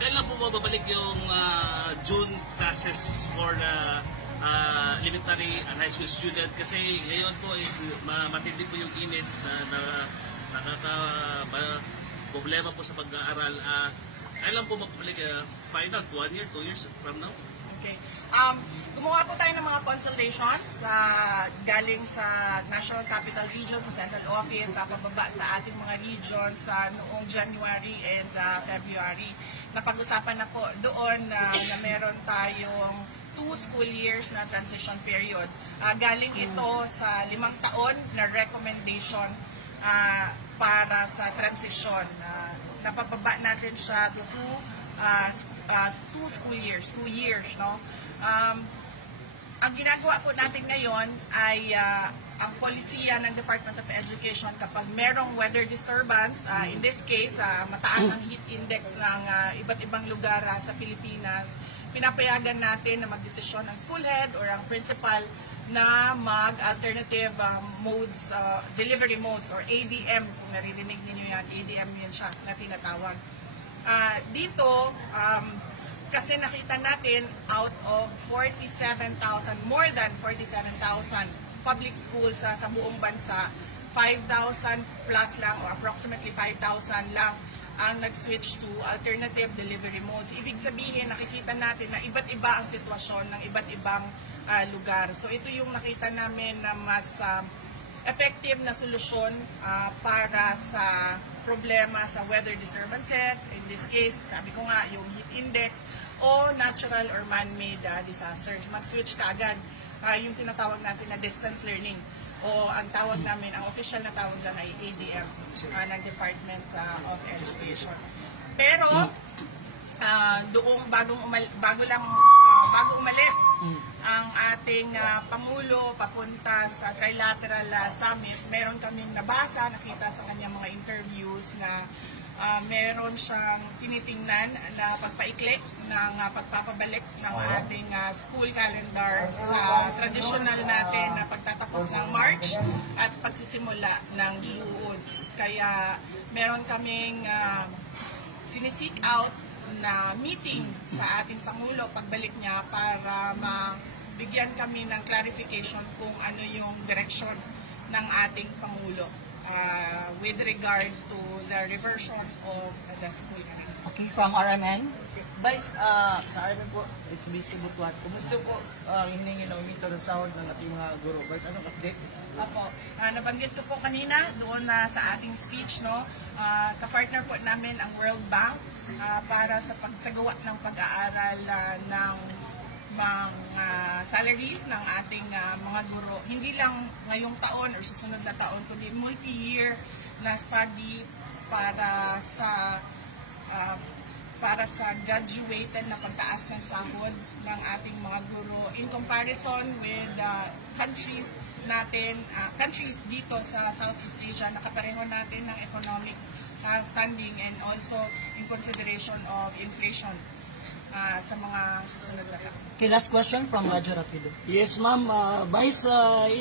kailan po mababalik yung June classes for the elementary and high school student? Kasi ngayon po is matindi po yung init na problema po sa pag-aaral. Kailan po mababalik? Final, 1 year, 2 years from now? Okay. Gumawa po tayo ng mga consultations galing sa National Capital Region, sa Central Office, sa pababa sa ating mga regions noong January and February. Napag-usapan na po doon na meron tayong 2 school years na transition period. Galing ito sa 5 taon na recommendation para sa transition. Napapaba natin siya to 2 school years, 2 years, no? Ang ginagawa po natin ngayon ay ang polisiya ng Department of Education kapag merong weather disturbance, in this case, mataas ang heat index ng iba't ibang lugar sa Pilipinas, pinapayagan natin na magdesisyon ang school head or ang principal na mag-alternative modes, delivery modes or ADM, kung naririnig ninyo yan, ADM yan siya na tinatawag. Dito, kasi nakita natin out of 47,000, more than 47,000 public schools sa buong bansa, 5,000 plus lang o approximately 5,000 lang ang nag-switch to alternative delivery modes. Ibig sabihin, nakikita natin na iba't iba ang sitwasyon ng iba't ibang lugar. So ito yung nakita namin na mas effective na solusyon para sa problema sa weather disturbances. In this case, sabi ko nga, yung heat index o natural or man-made disasters. Mag-switch ka agad. Yung tinatawag natin na distance learning. O ang tawag namin, ang official na tawag dyan ay ADM ng Department of Education. Pero, bago umalis ang ating Pangulo papunta sa Trilateral Summit, meron kaming nabasa, nakita sa kanyang mga interviews na meron siyang tinitingnan na pagpaikli ng pagpapabalik ng ating school calendar sa traditional natin na pagtatapos ng March at pagsisimula ng June. Kaya meron kaming sinisik out na meeting sa ating Pangulo pagbalik niya para mabigyan kami ng clarification kung ano yung direksyon ng ating Pangulo with regard to the reversion of the school calendar. Okay, from RMN. Vice, sa RMN po, it's busy Butuan. Kumusta po hiningi na umito ng sahod ng ating mga guro? Vice, anong update? Apo, nabanggit ko po kanina doon sa ating speech, no, kapartner po namin ang World Bank para sa pagsagawa ng pag-aaral ng mga salaries ng ating mga guro. Hindi lang ngayong taon o susunod na taon, kundi multi-year na study para sa graduated na pagtaas ng sahod ng ating mga guro in comparison with countries natin, countries dito sa Southeast Asia, nakapareho natin ng economic standing and also in consideration of inflation sa mga susunod na taon. Okay, last question from Roger Rapido. Yes, ma'am. Vice,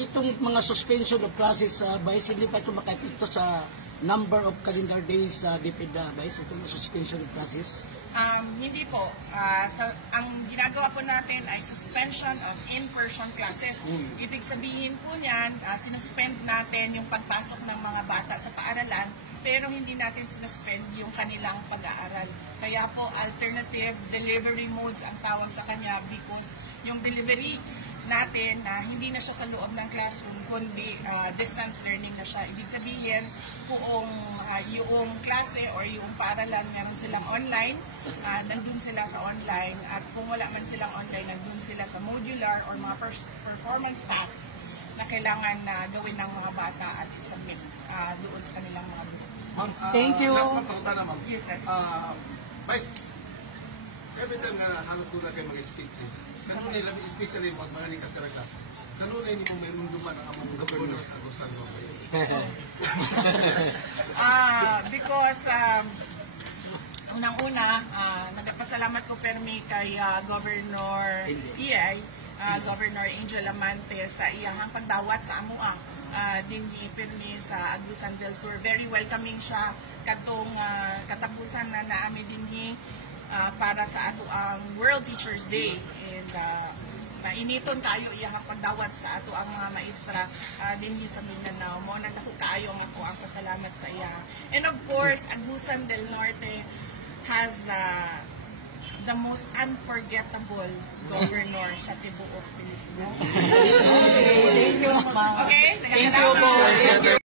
itong mga suspension of classes, Vice, hindi pa ito makaipito sa number of calendar days sa DepEd, Vice, itong suspension of classes? Hindi po. Ang ginagawa po natin ay suspension of in-person classes. Ibig sabihin po niyan, sinuspend natin yung pagpasok ng mga bata sa paaralan, pero hindi natin sinuspend yung kanilang pag-aaral. Kaya po, alternative delivery modes ang tawag sa kanya because yung delivery natin hindi na siya sa loob ng classroom, kundi distance learning na siya. Ibig sabihin, kung yung klase or yung paaralan meron silang online, nandun sila sa online, at kung wala man silang online, nandun sila sa modular or mga performance tasks na kailangan na gawin ng mga bata at i-submit doon sa kanilang mga group. Thank you. Last pagkakutan naman. Yes, sir. Vice, every time na halos doon na kayo mga speeches, kanunay lang, especially yung pagmahali ka sa karakter, kanunay ni mo may munduman ang among governor sa Agusan mo. Because unang-una, nagpasalamat ko permi kay Governor Iay, Governor Angel Amante sa iyang pagdawat sa amuang dinhi permi sa Agusan del Sur. Very welcoming siya katong katapusan na naami dinhi para sa ato ang World Teachers Day. And mainiton kayo iyang pagdawat sa ato ang mga maestra dinhi sa Mindanao. Mo na nako kayo ang ako ang pasalamat sa iya. And of course, Agusan del Norte has the most unforgettable governor sa tibuok Pilipinas. Thank you, ma'am. Okay? Thank you po.